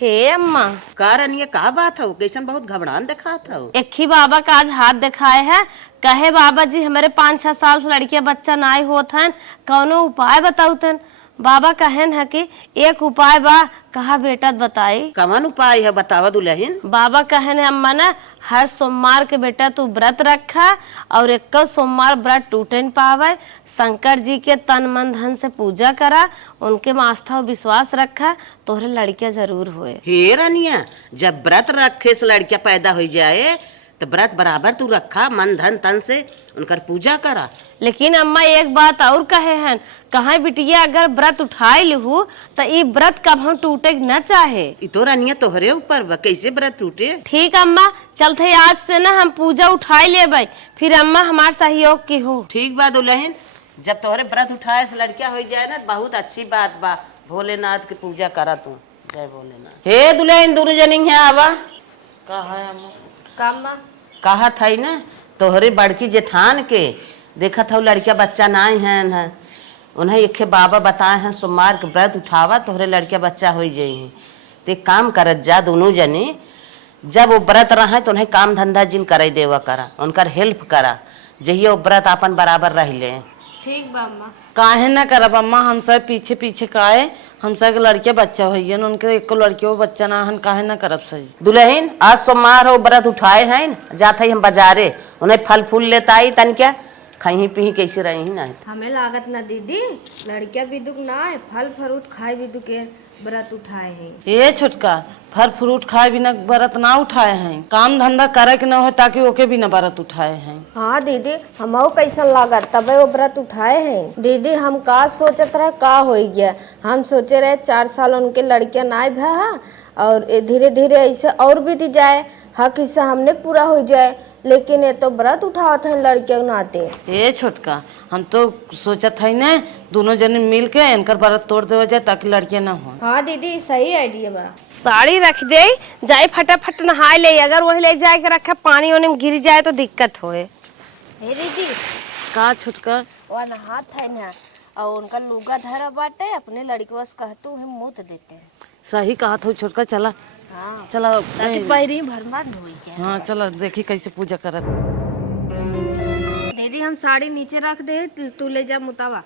हे अम्मा कारण ये का बात हो, कैसन बहुत घबरान दिखा था। एक ही बाबा का आज हाथ दिखाए है। कहे बाबा जी हमारे 5-6 साल से लड़किया बच्चा नाई होत हन, कौनो उपाय बताऊ तन। बाबा कहन है कि एक उपाय बा। कहा बेटा बताई कवन उपाय है बतावा दुल्हन। बाबा कहन है अम्मा ना हर सोमवार के बेटा तू व्रत रखा और एक सोमवार व्रत टूटे न पावे। शंकर जी के तन मन धन से पूजा करा, उनके में आस्था और विश्वास रखा, तोहरे लड़कियां जरूर हुए। हे रानिया, जब व्रत रखे से लड़किया पैदा हो जाए तो व्रत बराबर तू रखा, मन धन तन से उनकर पूजा करा। लेकिन अम्मा एक बात और कहे हैं, कहा बिटिया अगर व्रत उठाई लहू तो ये व्रत कभी टूटे न चाहे। तो रानिया तोहरे ऊपर बा, कैसे व्रत टूटे। ठीक अम्मा, चलते आज से ना हम पूजा उठाई लेबै, फिर अम्मा हमार सहयोग की हो। ठीक बा दुल्हन, जब तोहरे व्रत उठाए से लड़किया हो जाए ना बहुत अच्छी बात बा। भोलेनाथ की पूजा करा तू। जय भोलेनाथ। हे दुल्हन दोनों जनी है आवा। कहा है अम्मा? कहा था ना तोहरे बड़की जेठान के देखा था लड़किया बच्चा नाई है, उन्हें एक बाबा बताए हैं सोमवार के व्रत उठावा तोहरे लड़किया बच्चा हो जाये। ते काम करत जा दोनों जने, जब वो व्रत रहे तो उन्हें काम धंधा जिन करे देवा करा, उनकर हेल्प करा, जहिए वो व्रत अपन बराबर रह ले। ठीक बा अम्मा। काहे ना करब अम्मा, हम सब पीछे पीछे काहे हम सब लड़के बच्चा होइयन, उनके एको लड़कियों बच्चा ना हन, काहे ना करब सही। दुल्हन आज सोमवार हो व्रत उठाए हैं, जाते ही हम बाजारे उन्हें फल फूल लेता आई तन क्या खही पी कैसे रही ना। हमें लागत ना दीदी, लड़किया भी दुख ना है, फल फ्रूट खाए भी दुख के व्रत उठाए हैं। ये छोटका फल फ्रूट खाए बिना व्रत ना उठाए हैं, काम धंधा करे के ना हो ताकि ओके भी ना व्रत उठाए हैं। हाँ दीदी, हमको कैसा लागत तबे वो व्रत उठाए हैं। दीदी हम का सोचत रहे का हो गया, हम सोचे रहे 4 साल उनके लड़कियां ना भा और धीरे धीरे ऐसे और भी दी जाए, हक हिस्सा हमने पूरा हो जाए, लेकिन ये तो व्रत उठावत है लड़कियों नाते। ये छोटका हम तो सोचत है ना दोनों जने मिल के इनकर व्रत तोड़ देवे जाए ताकि लड़कियां ना हो। हाँ दीदी सही आइडिया बा। साड़ी रख दे, जाए फटाफट नहाए ले, अगर वही ले जाए के रखा पानी ओने में गिर जाए तो दिक्कत होए। हे दीदी का छोटका वह नहात है ना और उनका लुगा धरा बाटे, अपने लड़की बस कहतू हम मुँह देते हैं। सही कहा था छोटका, चला हाँ चला पैरी भरवा धोई के। हाँ चला देखी कैसे पूजा करत। दीदी हम साड़ी नीचे रख दे, तू ले जा मुतावा।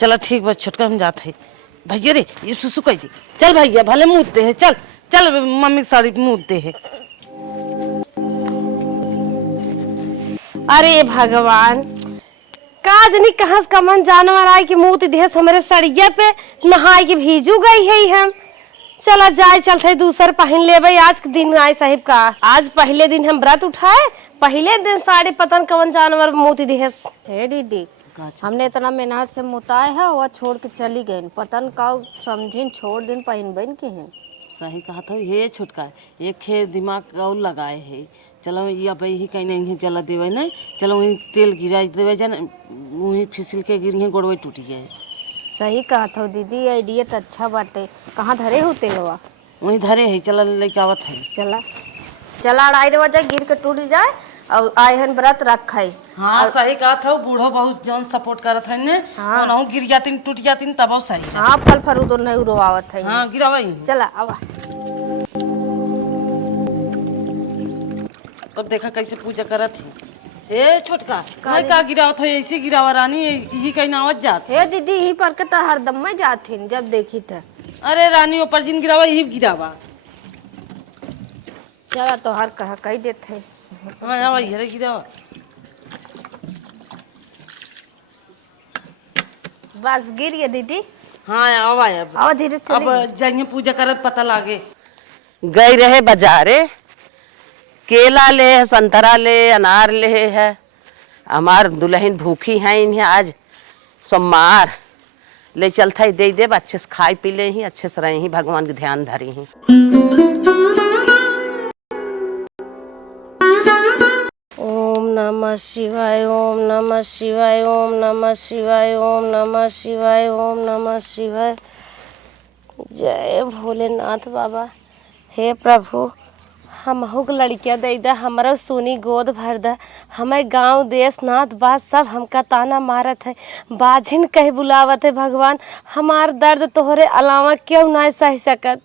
चला ठीक बा छोटका, हम जाते हैं। भैया रे ये सुसु कह दी, चल भैया भले मुँहते है, चल चल मम्मी की साड़ी मुँहते है। अरे भगवान, काज नहीं कहाँ से कमन जानवर आए कि मुँह देश हमारे सड़िया पे नहाए के भीजू गई है हम। चला जाए चलते दूसर पहन ले भाई, आज के दिन आए साहिब का, आज पहले दिन हम व्रत उठाए, पहले दिन साड़ी पतन कवन जानवर मोती देश। हे दीदी हमने इतना मेहनत से मुताए है वह छोड़ के चली गई, पतन का समझिन छोड़ दिन पहन बन के हैं। सही कहा था ये छोटका, एक है दिमाग और लगाए है। चलो ये अब ही कहीं नहीं जला देवे नहीं, चलो वहीं तेल गिरा देवे जाए, वहीं फिसल के गिरी गोड़वे टूटी जाए। सही कहा था दीदी, आइडिया तो अच्छा बाटे। कहाँ धरे हो तेलवा? वहीं धरे है, चला लेके आवत है। चला चला अड़ाई देवा जाए, गिर के टूट जाए और आए हन व्रत रखा है। हाँ सही कहा था, बूढ़ो बहुत जौन सपोर्ट करत है ने, हाँ गिर जाती टूट जाती तब सही। हाँ फल फ्रूट नहीं उड़वावत है। हाँ गिरावा चला आवा। अब देखा कैसे पूजा करत है। ए छोटका का गिरावत है, ऐसे गिरावा रानी, यही कहीं आवत जात। हे दीदी यही पर के तो हरदम में जाथिन जब देखी था। अरे रानी ऊपर जिन गिरावा यही गिरावा। चला तो हर कह देते है। हाँ आवा ये गिरावा। बस गिर गया दीदी। हाँ आवा आवा धीरे चली। अब जाइए पूजा करत पता लागे। गई रहे बाजारे, केला ले है, संतरा ले, अनार ले है। हमार दुल्हन भूखी है, इन्हें आज सोमवार ले चलता ही दे दे, अच्छे से खाई पी ले ही, अच्छे से रहे ही, भगवान के ध्यान धरी ही। ओम नमः शिवाय, ओम नमः शिवाय, ओम नमः शिवाय, ओम नमः शिवाय, ओम नमः शिवाय। जय भोलेनाथ बाबा। हे प्रभु, हमहू के लड़किया दे दा, हमारा सोनी गोद भर दा, हमें गांव देश नाथ बात सब हमका ताना मारत है, बाझिन कह बुलावत है। भगवान हमार दर्द तोहरे अलावा क्यों ना सह सकत।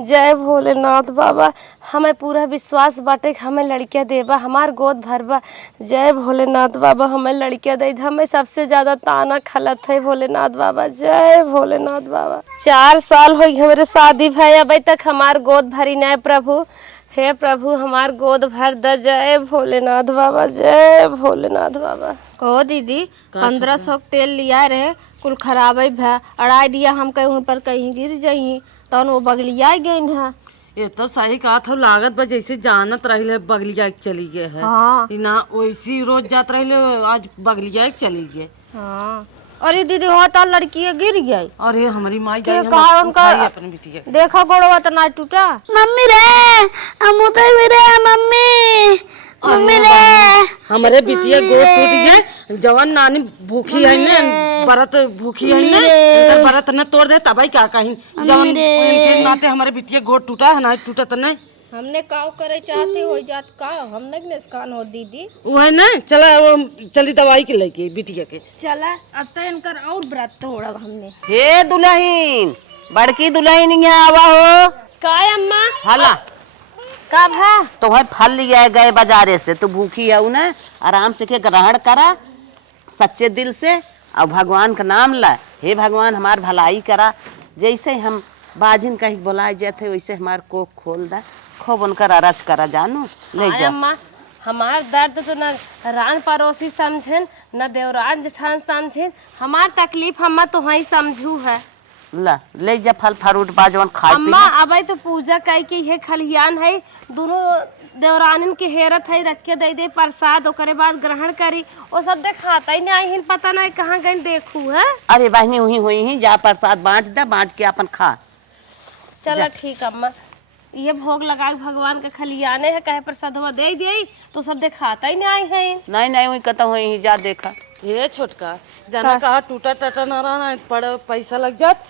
जय भोलेनाथ बाबा, हमें पूरा विश्वास बाटे कि हमें लड़कियां देबा, हमार गोद भरबा। जय भोलेनाथ बाबा, हमें लड़कियां दे। हमें सबसे ज्यादा ताना खलत है भोलेनाथ बाबा। जय भोलेनाथ बाबा। 4 साल हो हमारे शादी भय, अभी तक हमार गोद भरी नहीं प्रभु। हे प्रभु हमार गोद भर द। जय भोलेनाथ बाबा, जय भोलेनाथ बाबा। कहो दीदी 1500 तेल लिया रहे, कुल खराब भै अड़ाई दिया, हम कहीं पर कहीं गिर जाई तो वो बगलिया गई है। ये तो सही कहा था, लागत बा जैसे जानत रही बगलिया के चली गए है। हाँ ना वैसी रोज जात रही, आज बगलिया के चली गए। हाँ। अरे दीदी हो तो लड़की गिर गई। अरे हमारी माई के कहा उनका अपने बिटिया देखा गोड़वा तो ना टूटा। मम्मी रे मम्मी मम्मी रे हमारे बिटिया गोद टूट गए। जवान नानी भूखी है न, बरत भूखी है न, बरत न तोड़ दे तब क्या कहीं जवान के नाते हमारे बिटिया गोद टूटा है ना, टूटा तो नहीं। हमने काव करे चाहते हो जात का, हमने निस्कान हो दीदी। वो है ना, चला वो चली दवाई के लेके बिटिया के चला अब तो इनकर और व्रत तोड़ा हमने। हे दुल्हन, बड़की दुल्हन यहाँ आवा हो। का अम्मा? हाला कब है? तुम्हें फल लिया गए बाजारे से, तू भूखी है ना, आराम से के ग्रहण करा सच्चे दिल से और भगवान का नाम ला। हे भगवान हमार भलाई करा, जैसे हम बाजिन कहीं बुलाए जाते वैसे हमार कोख खोल दा, खूब उनकर अरज करा जानू ले जा। अम्मा हमार दर्द तो न रान पड़ोसी समझेन न देवरान जेठान समझेन, हमार तकलीफ हम तो वही समझू है। ला ले जा फल फ्रूट बाजवन खाए अम्मा अब तो पूजा कई के ये खलियान है, दोनों देवरानिन के हेरत है, रख के दे दे प्रसाद, ओकरे बाद ग्रहण करी। वो सब दे खाता ही नहीं, पता नहीं कहाँ गई देखू है। अरे बहनी हुई हुई ही जा प्रसाद बांट दे, बांट के अपन खा। चलो ठीक अम्मा, ये भोग लगा भगवान के खलियाने है, कहे प्रसाद दे दिए तो सब दे खाता ही नहीं है। नहीं नहीं हुई कत हुई जा देखा। ये छोटका जना कहा टूटा टटा ना रहा पड़ पैसा लग जात।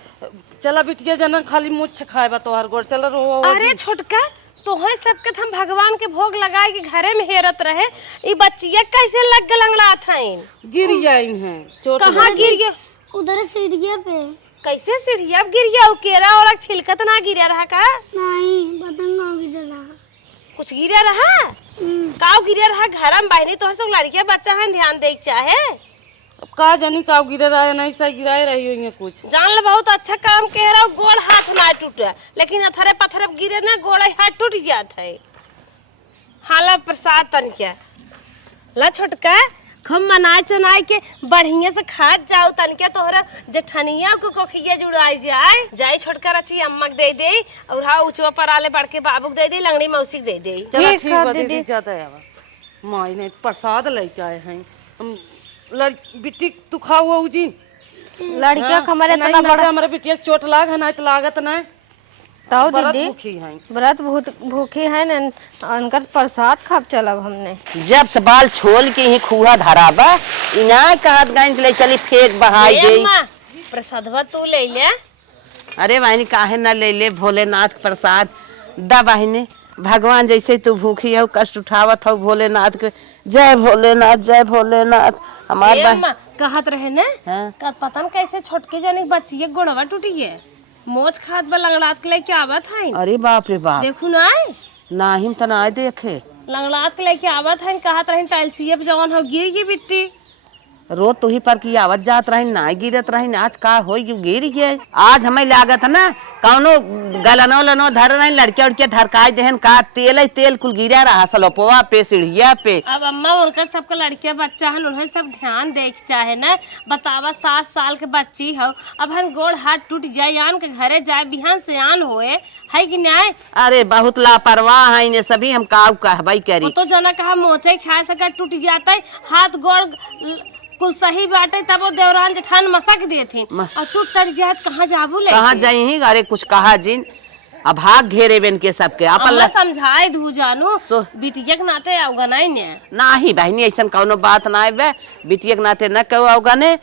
चला बिटिया जना खाली मुझ खाए बा तोहार गोड़ चला रो। अरे छोटका तो है सबके हम भगवान के भोग लगाए के घरे में हेरत रहे, ये बच्चिया कैसे लग लंगड़ात हैं? गिर गई हैं। कहाँ गिर गए? उधर सीढ़िया पे। कैसे सीढ़िया गिर गया? केरा और छिलकत ना गिरा रहा का? नहीं पतंग गिर रहा। कुछ गिरा रहा? काव गिरा रहा घर में? बहनी तोहर सब लड़किया बच्चा है, ध्यान दे चाहे। अब कहा जानी का गिरा रहा है, नहीं सही गिराए रही हुई है कुछ। जान ले बहुत अच्छा काम कह रहा, गोड़ हाथ ना टूटे, लेकिन अथरे पत्थर गिरे ना गोड़ हाथ टूट जात है। हाला प्रसाद तन क्या ला छोटका, खम मनाए चनाए के बढ़िया से खात जाओ तन के तोहरा जेठनिया को कोखिया जुड़ाई जाए छोटका रची अम्मा दे दे, और हाँ उचवा पर आले बढ़ के बाबू दे दे, लंगड़ी मौसी दे दे। ठीक है दीदी ज्यादा आवा माई ने प्रसाद लेके आए हैं। बिट्टी तू खा हुआ उजी लड़किया हमारे इतना बड़ा, हमारे बिटिया चोट लाग है ना तो लागत ना तो बरत दीदी भूखी हैं। व्रत बहुत भूखी है न, उनकर प्रसाद खाब चलब हमने। जब से बाल छोल के ही खुआ धरा बा, इना कहत गई ले चली फेंक बहाई गई। प्रसादवा तू ले ले। अरे बहनी काहे ना ले ले भोलेनाथ प्रसाद दा बहनी, भगवान जैसे तू भूखी है कष्ट उठावत हो भोलेनाथ के। जय भोलेनाथ जय भोलेनाथ। हमार कहत रहे न हाँ? पता न कैसे छोटके जाने बच्ची गोड़वा टूटी है, मोच खात बा लंगड़ात के लेके आवत है। अरे बाप रे बाप, देखू ना नाही त ना देखे लंगड़ात के लेके आवत है, कहत रहे टाइल्सिया पे जवन हो गिर गई बिट्टी। रोज तो ही पर की आवत जात रही ना गिरत रही, आज का हो गिर गए। आज हमें लागत ना कौनो गलनो लनो धर रही, लड़किया उड़किया धरकाई देहन का तेल कुल गिरा रहा सलोपवा पे सीढ़िया पे। अब अम्मा उनकर सबका लड़किया बच्चा है, उन्हें सब ध्यान दे के चाहे न। बतावा 7 साल के बच्ची हो, अब हम गोड़ हाथ टूट जाए आन के घरे जाए बिहान से आन होए है कि नहीं? अरे बहुत लापरवाह है इन्हें सभी, हम काऊ कहबई करी। तो जना कहा मोचे खाए सकर टूट जाता है, हाथ गोड़ कुल सही बाटे, तब वो देवरान जेठान मसक देथिन और टूट तर जात कहाँ जाबू ले? कहाँ जाई? अरे कुछ कहा जिन अब भाग घेरे बेन के सबके अपन समझाए धू जानू बिटिया के नाते आओगा नहीं ने। नाही बहनी ऐसा कौनो बात ना बे, बिटिया के नाते न कहो आओगा ने।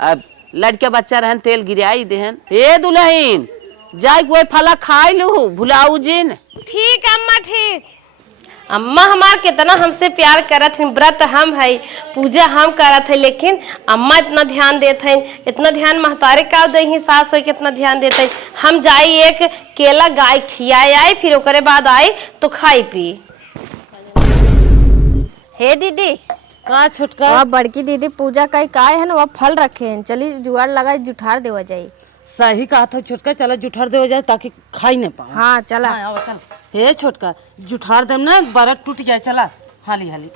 अब लड़के बच्चा रहन तेल गिराई देहन। हे दुल्हन जाई कोई फला खाई लू भुलाऊ जिन। ठीक अम्मा ठीक। अम्मा हमार कितना हमसे प्यार करत है, व्रत हम है, पूजा हम करत है, लेकिन अम्मा इतना ध्यान देते हैं, इतना ध्यान महतारे का दे ही सास हो कितना ध्यान देते हैं। हम जाई एक केला गाय खियाए आए, फिर ओकरे बाद आए तो खाई पी। हे दीदी, का छोटका वह बड़की दीदी पूजा का काय है ना, वह फल रखे हैं, चली जुगाड़ लगा जुठार देवा जाए। सही कहा था छोटका, चला जुठार दे हो जाए ताकि खाई नहीं पाओ। हाँ चला। चल हे छोटका जुठार देम ना बरत टूट जाए, चला हाली हाली।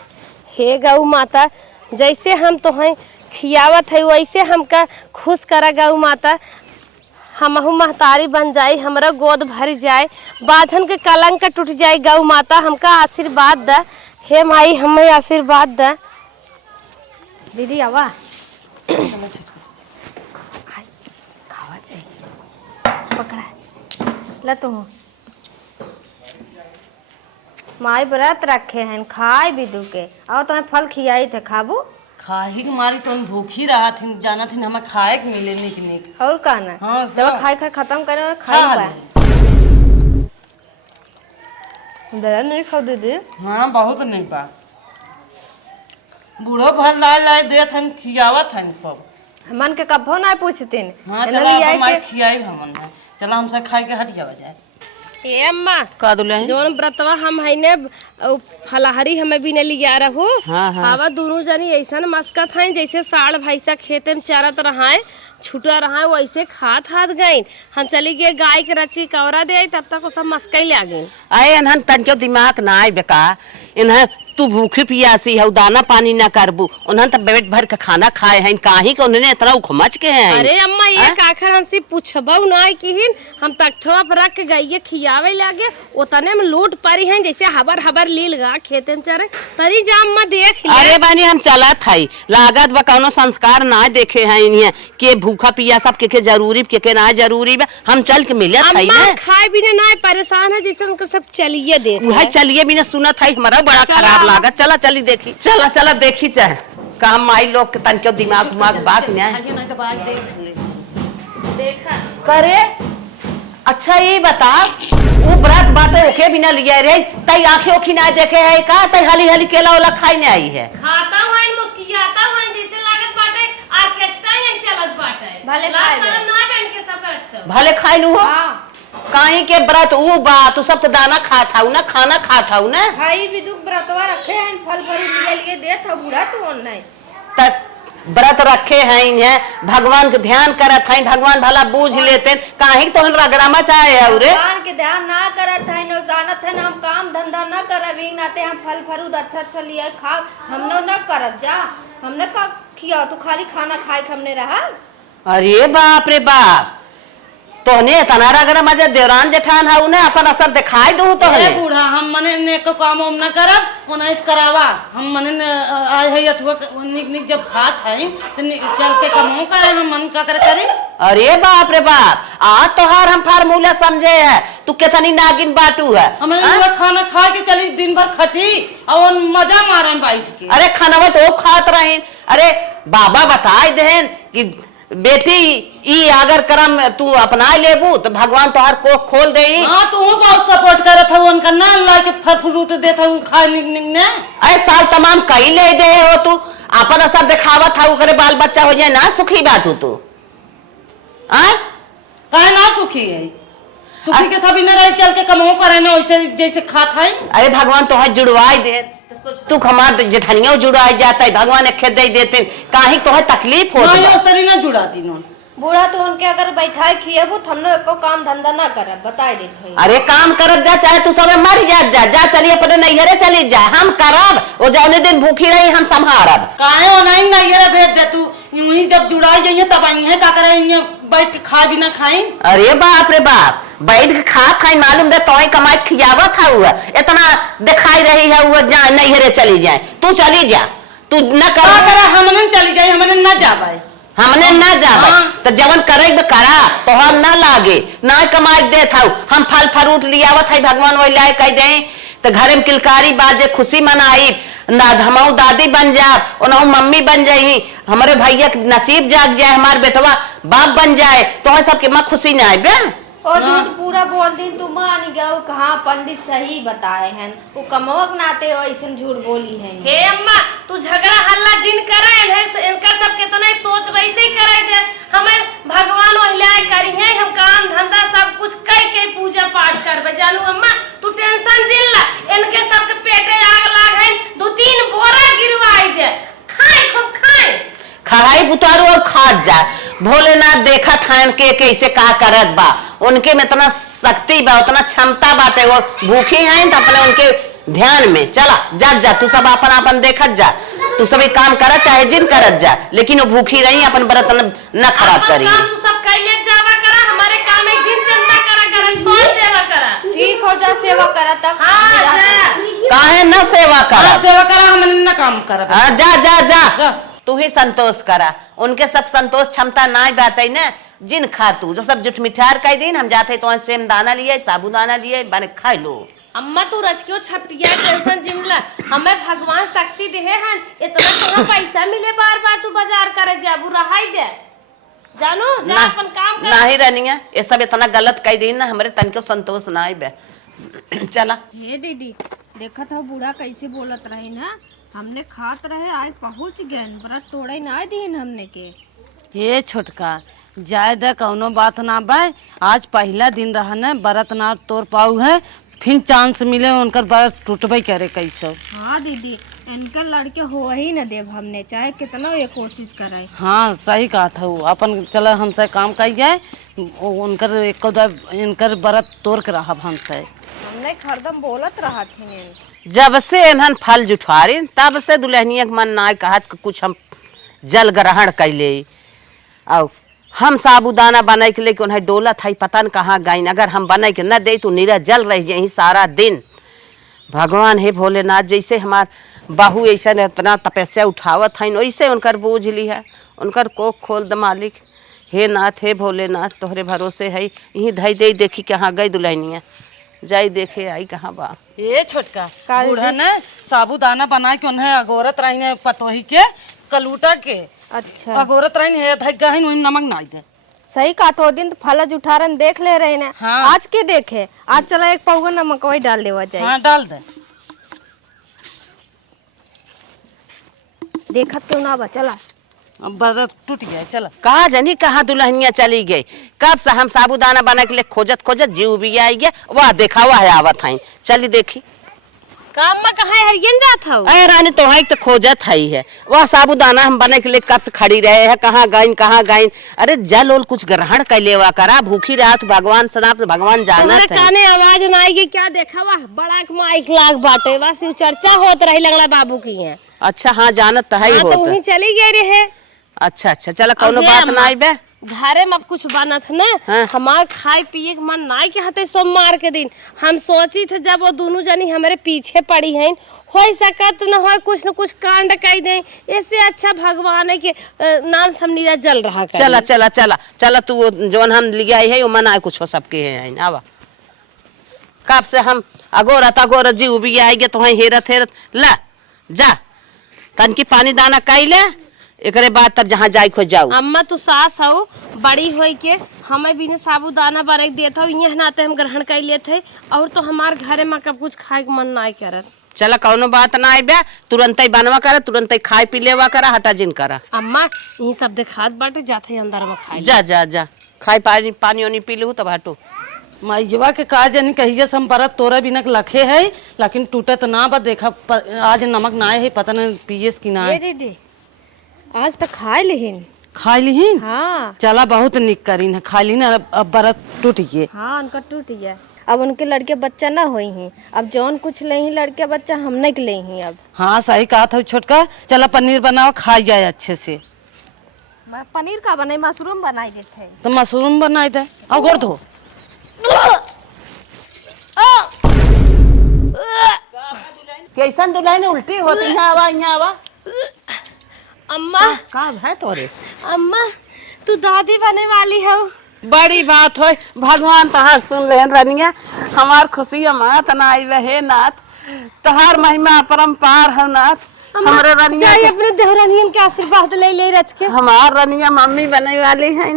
हे गौ माता, जैसे हम तो हैं खियावत है वैसे हमका खुश करा गौ माता, हमहू महतारी बन जाए, हमरा गोद भर जाए, बाझन के कलंक टूट जाए। गौ माता हमका आशीर्वाद द, हे माई हमें आशीर्वाद द। दीदी आवा खावा चाहिए, पकड़ा ला तू। माई व्रत रखे हैं, खाए भी दू के और तुम्हें फल खियाई थे, खाबू खाही के मारी तो हम भूखी रहा थी, जाना थी हमें खाए के मिले निक निक। और कहना हाँ, जब खाए खाए खत्म करे खाई खा पाए। बेरा नहीं खाओ दीदी। हाँ बहुत नहीं बा, बूढ़ो भर लाए लाए देत हन, खियावत हन सब। मन के कभो ना पूछतीन। हाँ एना चला लियाई हमारे के- खियाई हमन है, चला हमसे खाई के हट जावा जाए। ए अम्मा का दुल्हन जौन व्रतवा हम है ने फलाहारी हमें भी ने लिया रहू। हाँ, हाँ। खावा दोनों जनी ऐसा मस्कत है जैसे साढ़ भैंसा खेते में चरत रहा छुटा रहा वैसे खात हाथ गई। हम चली गए गाय के रची कौरा दे, तब तक वो सब मस्कई ले गई। आए इन्हन तनिको दिमाग ना आए बेका, इन्हें तू भूखी पियासी है, दाना पानी ना करबू, उन्हें तो पेट भर के खाना खाए हैं, काहे के उन्होंने इतना उखमच के हैं। अरे अम्मा ये काखर हमसे पूछबऊ ना कि हम तख्तवा पर रख के गइये खियावे लागे, उतने में लूट पड़ी हैं जैसे हबर हबर लील गा खेते में चरे तरी जा अम्मा देख ले। अरे बानी हम चलत है, लागत बा कौनो संस्कार ना देखे हैं इन्हें के भूखा पिया सब के जरूरी के ना जरूरी बा, हम चल के मिलत है अम्मा ना। खाए भी ना परेशान है जैसे उनको सब चलिए दे। वह चलिए भी ना सुनत है, हमारा बड़ा खराब लागत। चला चली देखी, चला चला देखी चाहे का हम माई लोग के तनिको दिमाग उमाग बात नहीं करे। अच्छा ये बता, वो व्रत बाटे ओके बिना लिया रे, तई आंखें ओखी ना देखे है का, तई हली हली केला वाला खाई नहीं आई है। खाता हुआ मुस्कियाता हुआ जैसे लागत बाटे ऑर्केस्ट्रा ही चलत बाटे। भले खाए ना बन के सब अच्छा भले खाई लू हो काहे के व्रत ऊ बा, तू सब तो दाना खात हाउ ना, खाना खात हाउ ना। भाई भी दुख व्रतवा रखे हैं, फल भरी लिए दे था बूढ़ा तो ऑनलाइन तक व्रत रखे हैं इन्हें, भगवान के ध्यान करत हैं, भगवान भला बूझ लेते काहे तो रगड़ामा चाहे है रे। भगवान के ध्यान ना करत है, न जानत है, हम काम धंधा ना करबी नाते हम फल फरूद अच्छा अच्छा लिए खा, हमने ना करब जा, हमने का किया तू खाली खाना खाए के हमने रहा। अरे बाप रे बाप, तोहने तना रगड़ा मजे देवरान जेठान हाउ ना, अपन असर दिखाई दू तो अरे बूढ़ा हम मने ने को काम उम न करब, उन्हें करावा, हम मने आए है अथवा निक निक जब खात है तो चल के कमो करे, हम मन का करे। अरे बाप रे बाप, आज तोहार हम फार्मूला समझे है, तू कितनी नागिन बाटू है। हमने खाना खा के चली दिन भर खटी और मजा मारे बैठ के। अरे खाना तो खात रहे। अरे बाबा बताए देन कि बेटी ई अगर करम तू अपना लेबू तो भगवान तोहार को खोल दे। हाँ तू बहुत सपोर्ट करत है उनका ना, ला के फल फ्रूट देता हूँ खाए ने। अरे साल तमाम कई ले दे हो तू, अपन असर दिखावत था करे बाल बच्चा हो जाए ना, सुखी बात तू काहे ना सुखी है, सुखी के था भी ना रही, चल के कमो करे ना वैसे जैसे खात है। अरे भगवान तोहार जुड़वाई दे, तू हमार जेठनिया जुड़ाई जाता है, भगवान एक दे देते काहे तोहार तकलीफ हो ना जुड़ा दी नो। बूढ़ा तो उनके अगर बैठाए खिएबू तो हमने एको काम धंधा ना करब, बताए देते। अरे काम करत जा, चाहे तू सब मर जा चलिए अपने नैहरे चली जा, हम करब वो जौने दिन भूखी रही हम संभारब। काहे ओनाई नैहरे भेज दे तू, यूं ही जब जुड़ाई जाइए तब आई है का करे, बैठ के खा भी ना खाई। अरे बाप रे बाप, बैठ के खा खाई मालूम दे तो कमाई खियावा था हुआ, इतना दिखाई रही है हुआ, जा नैहरे चली जाए, तू चली जा, तू न कर। हमने चली जाए, हमने न जाए, हमने ना जाबे तो जवन करे करा तो हम ना लागे ना कमाई दे था, हम फल फ्रूट लियावत है, भगवान वही लाए कह दे तो घरे में किलकारी बाजे खुशी मनाई ना, हमऊ दादी बन जा, उनहु मम्मी बन जाई, हमारे भैया नसीब जाग जाए, हमारे बेटवा बाप बन जाए, तो सबके माँ खुशी ना आए बे। और झूठ पूरा बोल दी तू मान गए कहाँ पंडित सही बताए हैं वो कमवक नाते हो ऐसे झूठ बोली है। हे अम्मा तू झगड़ा हल्ला जिन करे इनका सब कितना सोच वैसे ही करे दे हमें भगवान ओहिलाए करी है हम काम धंधा सब कुछ कई के पूजा पाठ करबे जानू अम्मा तू टेंशन जिन ला इनके सबके पेटे आग लाग है 2-3 बोरा गिरवाई दे खाए खूब खाए खाई बुतारू और खाट जा भोलेनाथ देखा था के कैसे का करत बा उनके में इतना शक्ति बा उतना क्षमता बाटे वो भूखी हैं तो अपने उनके ध्यान में चला जा तू सब अपन अपन देखत जा तू सब एक काम करा चाहे जिन करत जा लेकिन वो भूखी रही अपन व्रत न खराब करी काम तू सब कैले जावा करा हमारे काम एक दिन चिंता करा छोड़ देवा करा ठीक हो जा सेवा करा तब हां काहे न सेवा करा सेवा करा हमने न काम करा जा तू ही संतोष करा उनके सब संतोष क्षमता ना बात है ना जिन खा तू जो सब जुठ मिठार कह दिन हम जाते तो सेम दाना लिए साबुदाना लिए बने खा लो अम्मा तू रच क्यों छपटिया टेंशन जिमला हमें भगवान शक्ति दे हैं इतना तो पैसा मिले बार तू बाजार करे जाबू रहाई दे जानू जा अपन काम कर नहीं रनिया ये सब इतना गलत कह दिन ना हमरे तन को संतोष ना बे चला हे दीदी देखा था बूढ़ा कैसे बोलत रही ना हमने खात रहे आज पहुंच गए व्रत तोड़े ना दीन हमने के। ये छोटका जायदा कौनो बात ना बाय आज पहला दिन रहा न व्रत ना तोड़ पाऊ है फिर चांस मिले उनकर व्रत टूटबे करे कैसे। हाँ दीदी इनका लड़के हो ही न देव हमने चाहे कितना ये कोशिश कराए। हाँ सही कहा था वो अपन चला हमसे काम कर जाए उनकर इनकर व्रत तोड़ के रहा हमसे हमने हरदम बोलत रहा थे जब से इन्हन फल जुठारी तब से दुल्हनिया के मन ना कहत कि कुछ हम जल ग्रहण कैले और हम साबुदाना बनाए के लेके उन्हें डोला था पता न कहाँ गई अगर हम बनाए के न दे तो नीरा जल रह जाए सारा दिन। भगवान हे भोलेनाथ जैसे हमार बहू ऐसा इतना तपस्या उठावत है वैसे उनकर बूझ ली है उनकर कोख खोल द मालिक। हे नाथ हे भोलेनाथ तोहरे भरोसे है यही धई दे देखी कहाँ गई दुल्हनिया जाई देखे आई कहाँ बा। ये छोटका बूढ़ा ने साबुदाना बना के उन्हें अगोरत रही ने पतोही के कलूटा के अच्छा अगोरत रही है धक गहिन वही नमक ना दे सही कहा तो दिन तो फला जुठारन देख ले रहे ना। हाँ। आज के देखे आज चला एक पाउआ नमक वही डाल देवा जाए। हाँ डाल दे देखत क्यों ना बा चला अब व्रत टूट गया चला कहा जानी कहाँ दुल्हनिया चली गई कब से हम साबुदाना बना के लिए खोजत जीव भी आई गया वाह देखा हुआ है आवत है चली देखी काम में कहाँ हरियन जात हो अरे रानी तो है तो खोजत है वह साबुदाना हम बने के लिए कब से खड़ी रहे हैं कहाँ गई अरे जल ओल कुछ ग्रहण कर लेवा करा भूखी रहा तो भगवान सदा भगवान जानत है काने आवाज ना आएगी क्या देखा वाह बड़ा माइक लाग बाटे बस चर्चा होत रही लगला बाबू की है। अच्छा हाँ जानत तो है ही तो होत वहीं चली गई रहे। अच्छा चलो कौनो बात ना आई बे घरे में अब कुछ बनत ना हाँ। हमार खाए पिए के मन ना के हते सोमवार के दिन हम सोची थे जब वो दोनों जनी हमारे पीछे पड़ी हैं हो सकत न हो कुछ न कुछ कांड कर दे इससे अच्छा भगवान है के नाम समनीरा जल रहा कर। चला तू जोन हम लिया है वो मना कुछ हो सबके है आवा कब से हम अगोरत जी उबी आएगी तो हेरत ला जा तन की पानी दाना कैले एकरे बाद तब जहाँ जाई खो जाऊ। अम्मा तू सास हो बड़ी होई के हमें भी साबुदाना बना देता हो ये नाते हम ग्रहण कर लेते और तो हमार घरे में कब कुछ खाए के मन ना करत। चला कौनो बात ना आई बे तुरंत ही बनवा करा तुरंत ही खाए पी लेवा करा हटा जिन करा। अम्मा यही सब देखात बाटे जाते अंदर में खाए जा खाए पानी ओनी पी लू तब हटो। माइवा के का जानी कहिए हम व्रत तोरा बिना लखे है लेकिन टूटत ना बा देखा आज नमक ना है पता नहीं पियस की ना दीदी आज तक खाए लेहिन खा लीन हाँ चला बहुत निक करीन है खा लीन अब व्रत टूट गए। हाँ उनका टूट गया अब उनके लड़के बच्चा ना हुई हैं अब जौन कुछ ले ही लड़के बच्चा हमने के ले ही अब। हाँ सही कहा था छोटका चला पनीर बनाओ खाई जाए अच्छे से। पनीर का बनाई मशरूम बनाई देते तो मशरूम बनाए थे और धो कैसन दुल्हन उल्टी होती है आवा अम्मा का है तोरे अम्मा तू दादी बने वाली हो बड़ी बात हो भगवान तहार सुन ले रनिया हमार खुशी अमात ना आई हे नाथ तहार महिमा परम्पार है नाथ हमरे रनिया अपने देवरानियन के आशीर्वाद ले रच के हमार रनिया मम्मी बने वाली है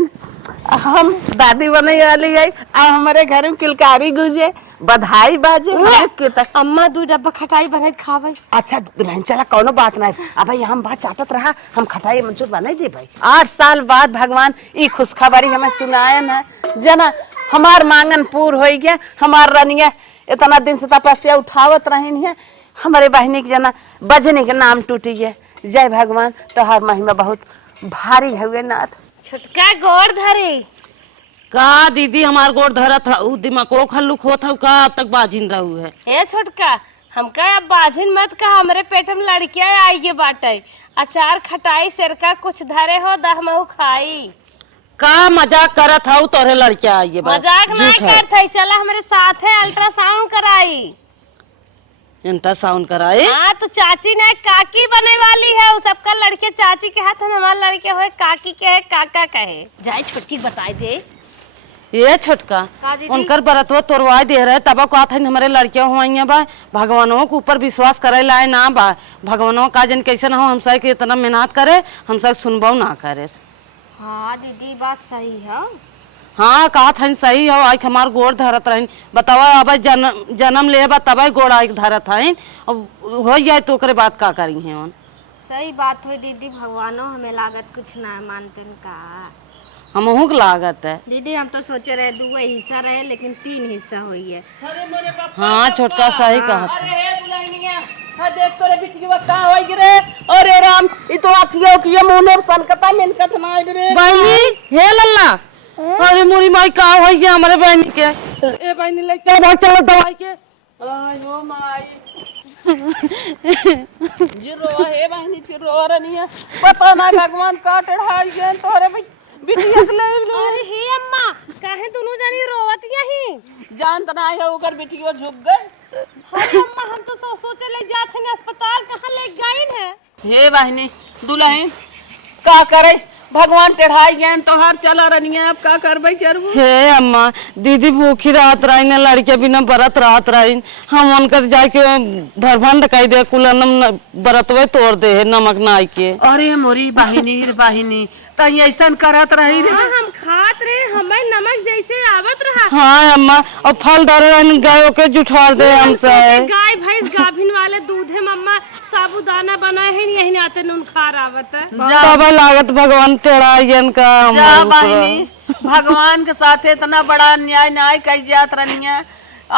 हम दादी बने वाली है अब हमारे घर में किलकारी गुजे बधाई बाजे के तक। अम्मा 2 डब्बा खटाई बना के खावे। अच्छा दुल्हन चला कोनो बात नहीं अब भाई हम बात चाहत रहा हम खटाई मंचूर बना दे भाई। 8 साल बाद भगवान ई खुशखबरी हमें सुनाए ना जना हमार मांगन पूर हो गया। हमार रनिया इतना दिन से तपस्या उठावत रही है हमारे बहनी के जना बजने के नाम टूटी है। जय भगवान तोहार महिमा बहुत भारी हुए नाथ। छोटका गोड़ धरे। का दीदी हमार गोड़ धरत है उ दिमागो खल्लुक होत है का अब तक बाजिन रहू है। ए छोटका हमका अब बाजिन मत कहा हमरे पेट में लड़कियां आई के बाटे। अचार खटाई सिरका कुछ धरे हो दहमऊ खाई। का मजाक करत है तोरे लड़किया आइए मजाक ना करत चला हमारे साथ है अल्ट्रासाउंड कराई। अल्ट्रासाउंड कराए। हाँ तो चाची ने काकी बने वाली है उस सबका लड़के चाची के हाथ में हमारे लड़के हो काकी के है काका कहे। जाए छोटकी बताई दे। ये छोटका उनकर बरतवा तोड़वा दे रहे तब का था हमारे लड़कियां हुआ बा भगवानों के ऊपर विश्वास करे लाए ना बा भगवानों का जन कैसे ना हो हम सब के इतना मेहनत करे हम सब सुनबो ना करे। हाँ दीदी बात सही है। हाँ कहा था सही हो आज हमार गोड़ धरत रही बतावा अब जन्म ले तब गोड़ आज धरत है हो जाए तो ओकरे बात का करी है। सही बात हो दीदी भगवानो हमें लागत कुछ ना मानते का। हमहू के लागत है दीदी हम तो सोचे रहे 2 हिस्सा रहे लेकिन 3 हिस्सा हुई है। हाँ छोटका सही कहा। अरे दुल्हनिया हां देख तोरे बिटिया का होई रे। अरे राम ई तो आखियो किए मुंह में सनकता मेनकत ना रे। बहनी हे लल्ला अरे मोरी माई का होई गया हमारे बहनी के। ए बहनी ले चल चल दवाई के। आयो माई जी रो हे बहनी जी रो रनिया पता ना भगवान का टेढ़ाई गए तोरे बिटिया के ले। अरे हे अम्मा काहे दोनों जानी रोवतिया ही जानत ना है ओकर बिटिया झुक गए। अरे अम्मा हम तो सोचे ले जात हैं अस्पताल कहां ले गईन है। हे बहनी दुल्हन का करे भगवान टेढ़ाई गए तोहार चला रनिया अब का करबे करबू। हे अम्मा दीदी भूखी रात रही न लड़के बिना बरत रात रही हम उनकर जाके भरभंड कह दे कुलनम बरतवे तोड़ दे है नमक नाई के। अरे मोरी बहिनी तई ऐसन करत रही रे। हम खात रहे हमें नमक जैसे आवत रहा। हाँ अम्मा और फल धरे गायों के जुठार दे हमसे। गाय भैंस गाभिन वाले दूध है मम्मा साबुदाना बनाए हैं यही आते नून खार आवत है। तब लागत भगवान टेढ़ाई का जा बहिनी भगवान के साथ इतना बड़ा न्याय न्याय कई जात रनिया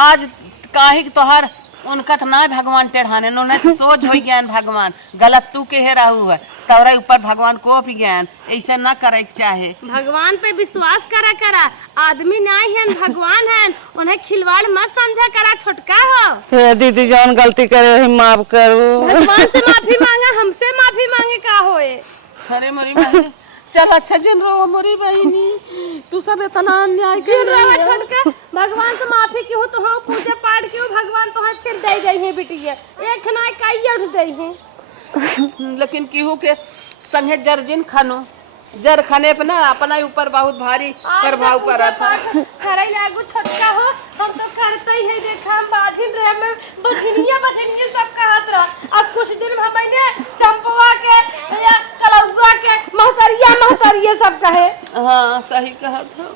आज काहे तोहर उनका तो ना भगवान टेढ़ाने नो तो सोच हो ज्ञान भगवान गलत तू के है रहू है तोरे ऊपर भगवान को भी ज्ञान ऐसा ना करे चाहे। भगवान पे विश्वास करा आदमी नहीं है भगवान है उन्हें खिलवाड़ मत समझा करा छोटका हो। हे दीदी जौन गलती करे माफ करू भगवान से माफी मांगा हमसे माफी मांगे का होए। अरे मोरी बहनी चल अच्छा जन रो मोरी बहनी तू सब इतना अन्याय कर रहा छोटका भगवान से माफी क्यों तो हम पूजा पाठ क्यों भगवान तो हाथ फिर दे गई है बिटिया एक ना काई उठ गई है। लेकिन केहू के संगे जर्जिन खानो जर खाने पे ना अपना ऊपर बहुत भारी प्रभाव पड़ा था। खराई लागू छोटका हो हम तो करते ही है देखा हम बाजिन रहे में बछनिया सब कहत रहा। अब कुछ दिन में हमने चंपवा के या कलौआ के महतरिया सब कहे। हाँ सही कहा था।